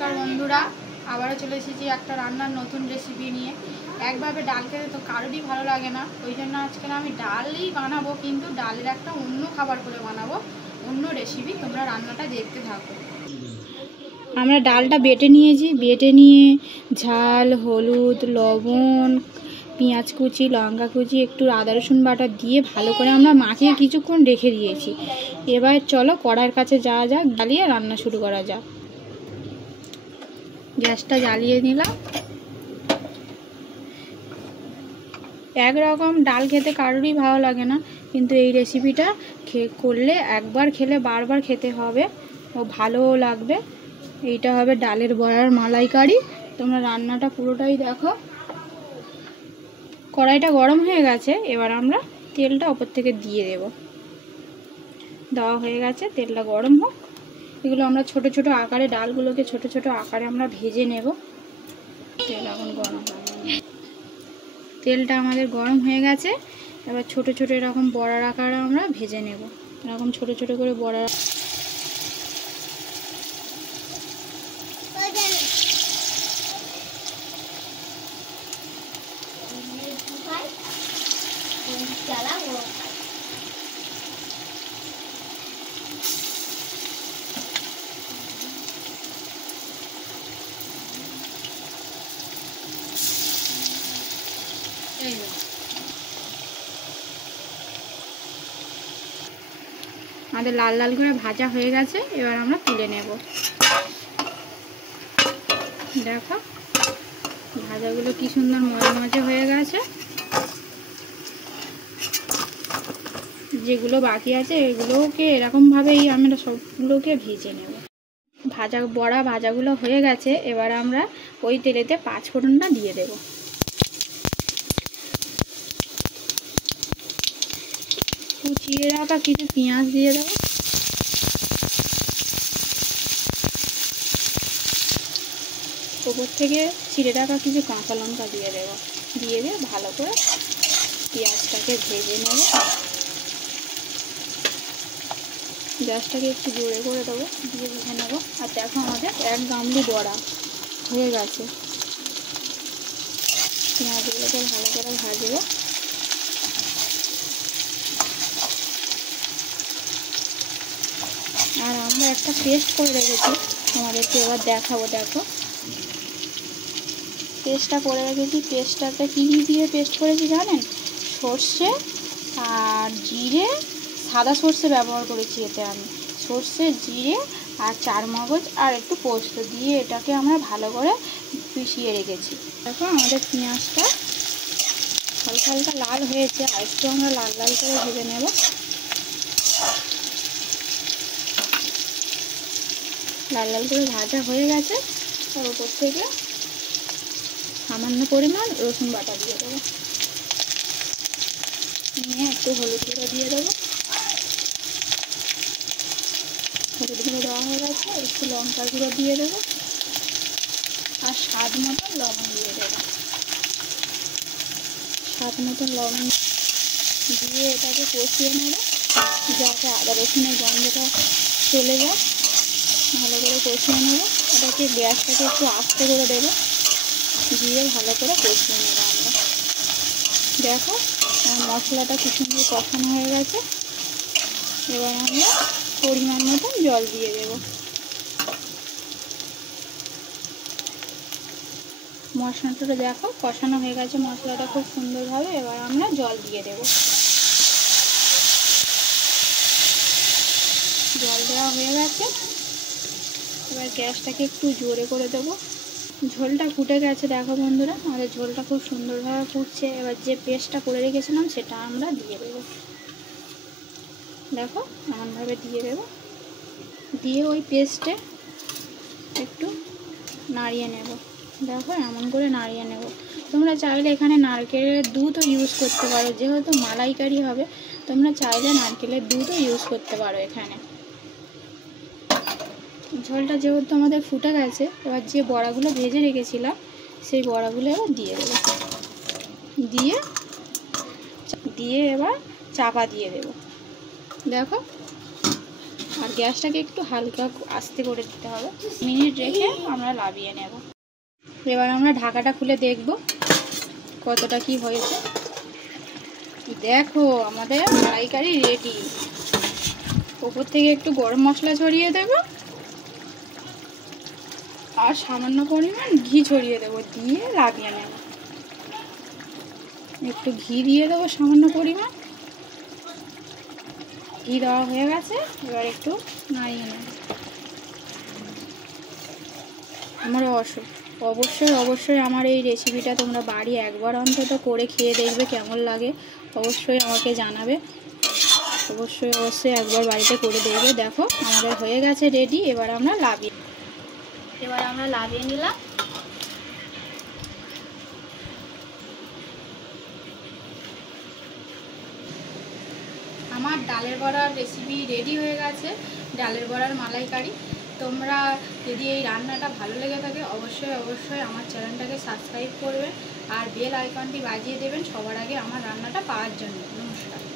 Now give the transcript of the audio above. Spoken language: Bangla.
নমস্কার বন্ধুরা, আবারও চলে এসেছি একটা রান্নার নতুন রেসিপি নিয়ে। একভাবে ডাল খেতে তো কারোরই ভালো লাগে না, ওই জন্য আজকে আমি ডালই বানাবো, কিন্তু ডালের একটা অন্য খাবার করে বানাবো, অন্য রেসিপি। তোমরা রান্নাটা দেখতে থাকো। আমরা ডালটা বেটে নিয়েছি, বেটে নিয়ে ঝাল, হলুদ, লবণ, পেঁয়াজ কুচি, লঙ্কা কুচি, একটু আদা রসুন বাটা দিয়ে ভালো করে আমরা মাখিয়ে কিছুক্ষণ রেখে দিয়েছি। এবার চলো কড়াইয়ের কাছে যাওয়া যাক, জ্বালিয়ে রান্না শুরু করা যাক। গ্যাসটা জ্বালিয়ে নিলাম। একরকম ডাল খেতে কারোরই ভালো লাগে না, কিন্তু এই রেসিপিটা করলে একবার খেলে বারবার খেতে হবে ও ভালোও লাগবে। এইটা হবে ডালের বড়ার মালাইকারি। তোমরা রান্নাটা পুরোটাই দেখো। কড়াইটা গরম হয়ে গেছে, এবার আমরা তেলটা ওপর থেকে দিয়ে দেব। দেওয়া হয়ে গেছে, তেলটা গরম হোক। এগুলো আমরা ছোট ছোট আকারে, ডালগুলোকে ছোট ছোট আকারে আমরা ভেজে নেব। তেল এখন গরম হয়ে তেলটা আমাদের গরম হয়ে গেছে। এবার ছোট ছোট এরকম বড়ার আকারে আমরা ভেজে নেব। এরকম ছোট ছোট করে বড়া আমাদের লাল লাল করে ভাজা হয়ে গেছে। এবার আমরা তুলে নেব। দেখো ভাজাগুলো কি সুন্দর মজা হয়ে গেছে। যেগুলো বাকি আছে এগুলোকে এরকমভাবেই আমরা সবগুলোকে ভেজে নেব। ভাজাগুলো হয়ে গেছে। এবার আমরা ওই তেলেতে 5 ফোড়নটা দিয়ে দেব। কুচিয়ে রাখা কিছু পেঁয়াজ দিয়ে দেবো। ওপর থেকে ছিঁড়ে রাখা কিছু কাঁচা লঙ্কা দিয়ে দেবো। দিয়ে ভালো করে পেঁয়াজটাকে ভেজে নেব। গ্যাসটাকে একটু জোরে করে দেবো, দিয়ে ভেজে নেব। আর দেখো আমাদের 1 গামলি বড়া হয়ে গেছে। পেঁয়াজগুলোকে ভালো করে ভাজবো। আর আমরা একটা পেস্ট করে রেখেছি, তোমাদেরকে এবার দেখাবো। দেখো পেস্টটা করে রেখেছি। পেস্টটাতে কী দিয়ে পেস্ট করেছি জানেন? সর্ষে আর জিরে, সাদা সর্ষে ব্যবহার করেছি এতে আমি। সর্ষে, জিরে আর চারমগজ আর একটু পোস্ত দিয়ে এটাকে আমরা ভালো করে পিষিয়ে রেখেছি। দেখো আমাদের পেঁয়াজটা হালকা হালকা লাল হয়েছে, আর একটু আমরা লাল লাল করে ভেজে নেব। লাল লাল করে ভাজা হয়ে গেছে। তার উপর থেকে সামান্য পরিমাণ রসুন বাটা দিয়ে দেবো। নিয়ে একটু হলুদ গুঁড়ো দিয়ে দেবো। হলুদ গুঁড়ো দেওয়া হয়ে গেছে। একটু লঙ্কার গুঁড়ো দিয়ে দেবো। আর স্বাদ মতন লবণ দিয়ে দেবো। স্বাদ মতন লবণ দিয়ে এটাকে কষিয়ে নেব, যাতে আদা রসুনের গন্ধটা চলে যায়। ভালো করে কষিয়ে নেব। এটাকে গ্যাসটাকে একটু আস্তে করে দেবো, দিয়ে ভালো করে কষিয়ে নেব আমরা। দেখো মশলাটা কি সুন্দর কষানো হয়ে গেছে। এবার আমরা পরিমাণ মতন জল দিয়ে দেব। মশলাটা দেখো কষানো হয়ে গেছে, মশলাটা খুব সুন্দরভাবে। এবার আমরা জল দিয়ে দেব। জল দেওয়া হয়ে গেছে। এবার গ্যাসটাকে একটু জোরে করে দেবো। ঝোলটা ফুটে গেছে। দেখো বন্ধুরা আমাদের ঝোলটা খুব সুন্দরভাবে ফুটছে। এবার যে পেস্টটা করে রেখেছিলাম সেটা আমরা দিয়ে দেবো। দেখো এমনভাবে দিয়ে দেবো। দিয়ে ওই পেস্টে একটু নাড়িয়ে নেব। দেখো এমন করে নাড়িয়ে নেব। তোমরা চাইলে এখানে নারকেলের দুধও ইউজ করতে পারো, যেহেতু মালাইকারি হবে তোমরা চাইলে নারকেলের দুধও ইউজ করতে পারো এখানে। ঝোলটা যেহেতু আমাদের ফুটে গেছে, এবার যে বড়াগুলো ভেজে রেখেছিলাম সেই বড়াগুলো এবার দিয়ে দেবো। দিয়ে এবার চাপা দিয়ে দেব। দেখো আর গ্যাসটাকে একটু হালকা আস্তে করে দিতে হবে। মিনিট রেখে আমরা লাভিয়ে নেব। এবার আমরা ঢাকাটা খুলে দেখব কতটা কি হয়েছে। দেখো আমাদের মালাইকারি রেডি। উপর থেকে একটু গরম মশলা ছড়িয়ে দেব আর সামান্য পরিমাণ ঘি ছড়িয়ে দেব, দিয়ে লাভিয়ে নেব। একটু ঘি দিয়ে দেবো সামান্য পরিমাণ। ঘি দেওয়া হয়ে গেছে, এবার একটু নাড়িয়ে নেব। আমার অবশ্যই আমার এই রেসিপিটা তোমরা বাড়ি একবার অন্তত করে খেয়ে দেখবে কেমন লাগে। অবশ্যই আমাকে জানাবে। অবশ্যই একবার বাড়িতে করে দেখবে। দেখো আমাদের হয়ে গেছে রেডি। এবার আমরা লাভিয়ে নিলাম। আমার ডালের বড়ার রেসিপি রেডি হয়ে গেছে, ডালের বড়ার মালাইকারি। তোমরা যদি এই রান্নাটা ভালো লেগে থাকে অবশ্যই আমার চ্যানেলটাকে সাবস্ক্রাইব করবেন আর বেল আইকনটি বাজিয়ে দেবেন সবার আগে আমার রান্নাটা পাওয়ার জন্য। নমস্কার।